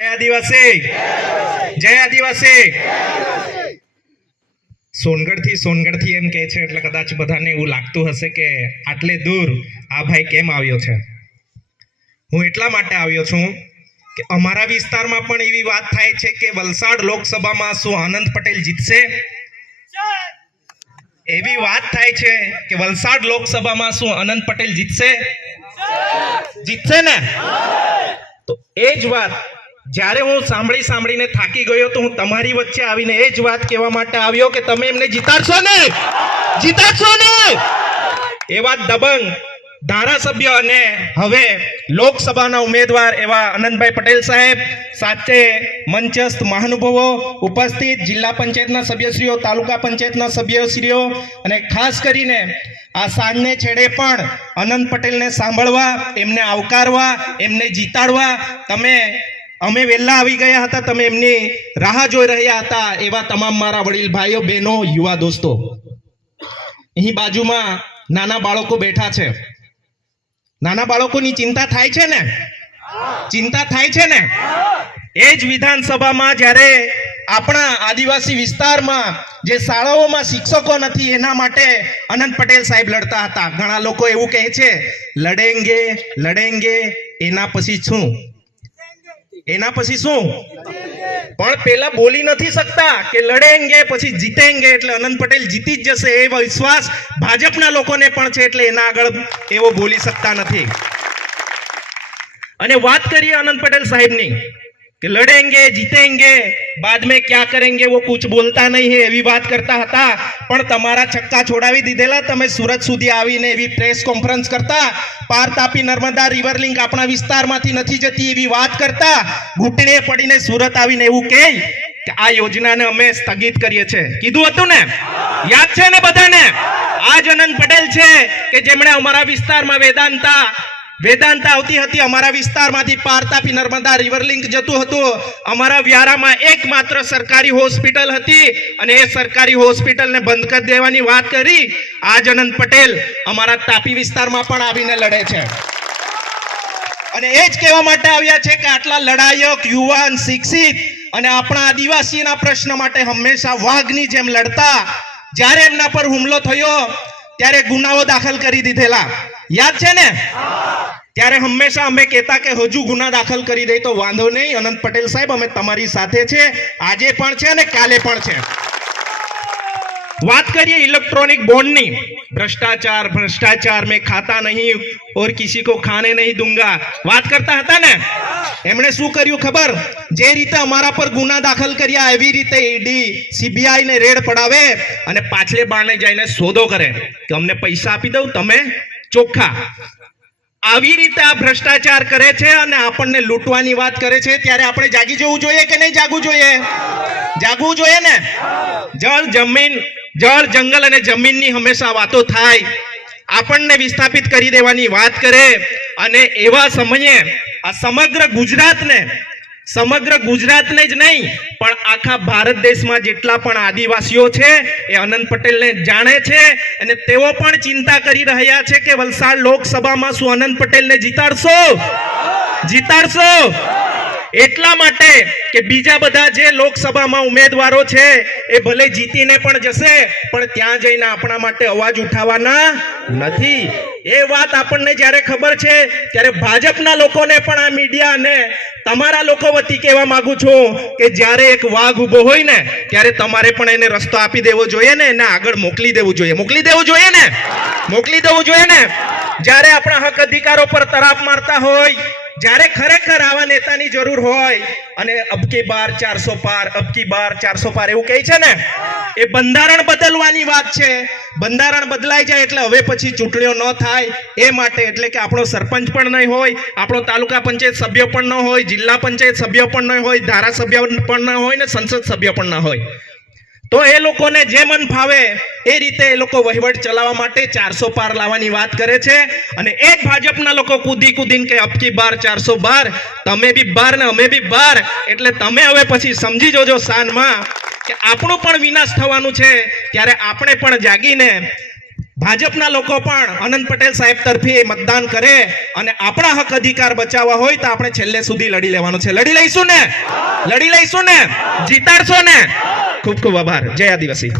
જય આદિવાસી. જય આદિવાસી. સોનગઢથી એમ કહે છે, એટલે કદાચ બધાને એવું લાગતું હશે કે આટલે દૂર આ ભાઈ કેમ આવ્યો છે? હું એટલા માટે આવ્યો છું કે અમારા વિસ્તારમાં પણ એવી વાત થાય છે કે વલસાડ લોકસભામાં શું આનંદ પટેલ જીતશે? એવી વાત થાય છે કે વલસાડ લોકસભામાં શું આનંદ પટેલ જીતશે? જીતશે ને? તો એ જ વાત જ્યારે હું સાંભળી સાંભળીને થાકી ગયો તો હું તમારી વચ્ચે આવીને એ જ વાત કહેવા માટે આવ્યો કે તમે એમને જીતાડશો ને? જીતાડશો ને? એવા દબંગ ધારાસભ્ય અને હવે લોકસભાના ઉમેદવાર એવા આનંદભાઈ પટેલ સાહેબ, સાથે મંચસ્થ મહાનુભાવો ઉપસ્થિત, જિલ્લા પંચાયતના સભ્યશ્રીઓ, તાલુકા પંચાયતના સભ્યશ્રીઓ અને ખાસ કરીને આ સાંજને છેડે પણ અનંત પટેલને સાંભળવા, એમને આવકારવા, એમને જીતાડવા, તમે અમે વહેલા આવી ગયા હતા, તમે એમની રાહ જોઈ રહ્યા હતા, એવા તમામ મારા વડીલ ભાઈઓ, બહેનો, યુવા દોસ્તો. અહીં બાજુમાં નાના બાળકો બેઠા છે. નાના બાળકોની ચિંતા થાય છે ને? ચિંતા થાય છે ને? એ જ વિધાનસભામાં જ્યારે આપણા આદિવાસી વિસ્તારમાં જે શાળાઓમાં શિક્ષકો નથી, એના માટે અનંત પટેલ સાહેબ લડતા હતા. ઘણા લોકો એવું કહે છે, લડેંગે લડેંગે, એના પછી શું? એના પછી શું? પણ પેલા બોલી નથી શકતા કે લડેંગે, પછી જીતેંગે, એટલે અનંત પટેલ જીતી જ જશે, એ વિશ્વાસ ભાજપના લોકોને પણ છે, એટલે એના આગળ એવો બોલી શકતા નથી. અને વાત કરીએ અનંત પટેલ સાહેબની. કે લડેંગે, જીતેંગે, બાદ મેં ક્યાં કરેંગે વો કુછ બોલતા નહીં હે એવી વાત કરતા હતા. પણ તમારા છક્કા છોડાવી દીધેલા, તમે સુરત સુધી આવીને એવી પ્રેસ કોન્ફરન્સ કરતા. પાર તાપી નર્મદા રિવર લિંક આપણા વિસ્તારમાંથી નથી જતી એવી વાત કરતા. ઘૂંટણે પડીને સુરત આવીને એવું કહે કે આ યોજનાને અમે સ્થગિત કરીએ છીએ. કીધું હતું ને? યાદ છે ને બધાને? આ જનન પટેલ છે કે જેમણે અમારા વિસ્તારમાં વેદાંતા વેદાંતા આવતી હતી, અમારા વિસ્તારમાંથી પાર તાપી નર્મદા રિવર લિંક જતું હતું. અમારા વ્યારામાં એકમાત્ર સરકારી હોસ્પિટલ હતી અને એ સરકારી હોસ્પિટલને બંધ કરી દેવાની વાત કરી. આજ અનંત પટેલ અમારા તાપી વિસ્તારમાં પણ આવીને લડે છે. અને એ જ કહેવા માટે આવ્યા છે કે આટલા લડાયક યુવાન, શિક્ષિત અને આપણા આદિવાસીના પ્રશ્ન માટે હંમેશા વાઘની જેમ લડતા. જ્યારે એમના પર હુમલો થયો, ત્યારે ગુનાઓ દાખલ કરી દીધેલા. યાદ છે ને? ત્યારે હંમેશા અમે કહેતા કે હજુ ગુના દાખલ કરી દે તો વાંધો નહીં. અનંત પટેલ સાહેબ, અમે તમારી સાથે છે. આજે પણ છે અને કાલે પણ છે. વાત કરીએ ઇલેક્ટ્રોનિક બોન્ડની. ભ્રષ્ટાચાર ભ્રષ્ટાચાર મેં ખાતા નહીં. ઓર કિસી કો ખાને નહીં દૂંગા. વાત કરતા હતા ને? એમણે શું કર્યું ખબર? જે રીતે અમારા પર ગુના દાખલ કર્યા, એવી રીતે ઈડી, સીબીઆઈ ને રેડ પડાવે અને પાછલે બારણે જઈને સોદો કરે કે અમને પૈસા આપી દઉં તમે ચોખ્ખા. આવી રીતે આ ભ્રષ્ટાચાર કરે છે અને આપણને લૂંટવાની વાત કરે છે, ત્યારે આપણે જાગી જવું જોઈએ કે નહીં જાગવું જોઈએ? જાગવું જોઈએ ને? જળ, જમીન, જળ, જંગલ અને જમીનની હંમેશા વાતો થાય. આપણને વિસ્થાપિત કરી દેવાની વાત કરે. અને એવા સમયે આ સમગ્ર ગુજરાતને સમગ્ર ગુજરાતને જ નહીં, પણ આખા ભારત દેશમાં જેટલા પણ આદિવાસીઓ છે, એ અનંત પટેલને જાણે છે અને તેઓ પણ ચિંતા કરી રહ્યા છે કે વલસાડ લોકસભામાં શું અનંત પટેલને જીતાડશો? જીતાડશો? એટલા માટે કે બીજા બધા જે લોકસભામાં ઉમેદવારો છે, એ ભલે જીતીને પણ જશે, પણ ત્યાં જઈને આપણા માટે અવાજ ઉઠાવવાના નથી. એ વાત આપણને જ્યારે ખબર છે, ત્યારે ભાજપના લોકોને પણ આ મીડિયા અને તમારા લોકો વતી કહેવા માંગુ છું કે જ્યારે એક વાઘ ઊભો હોય ને, ત્યારે તમારે પણ એને રસ્તો આપી દેવો જોઈએ ને, એને આગળ મોકલી દેવું જોઈએ. મોકલી દેવું જોઈએ ને? મોકલી દેવું જોઈએ ને? જ્યારે આપણા હક અધિકારો પર તરાપ મારતા હોય જ્યારે ખરેખર આવા નેતાની જરૂર હોય, અને અબકી બાર ચારસો પાર, અબકી બાર ચારસો પાર એવું કહે છે ને? એ બંધારણ બદલવાની વાત છે. બંધારણ બદલાઈ જાય એટલે હવે પછી ચૂંટણીઓ ન થાય. એ માટે એટલે કે આપણો સરપંચ પણ નહીં હોય, આપણો તાલુકા પંચાયત સભ્ય પણ ન હોય, જિલ્લા પંચાયત સભ્ય પણ નહીં હોય, ધારાસભ્ય પણ ન હોય ને સંસદ સભ્ય પણ ન હોય. તો એ લોકોને જે મન ફાવે એ રીતે એ લોકો વહીવટ ચલાવવા માટે ચારસો પાર લાવવાની વાત કરે છે. અને એ જ ભાજપના લોકો કૂદી કૂદીને કે અબકી બાર, ચારસો બાર. તમે બી બાર ને અમે બી બાર. એટલે તમે હવે પછી સમજી જોજો સાનમાં કે આપણું પણ વિનાશ થવાનું છે. ત્યારે આપણે પણ જાગીને ભાજપના લોકો પણ અનંત પટેલ સાહેબ તરફી મતદાન કરે અને આપણા હક અધિકાર બચાવવા હોય તો આપણે છેલ્લે સુધી લડી લેવાનું છે. લડી લઈશું ને? લડી લઈશું ને? જીતાડશો ને? ખૂબ ખૂબ આભાર. જય આદિવાસી.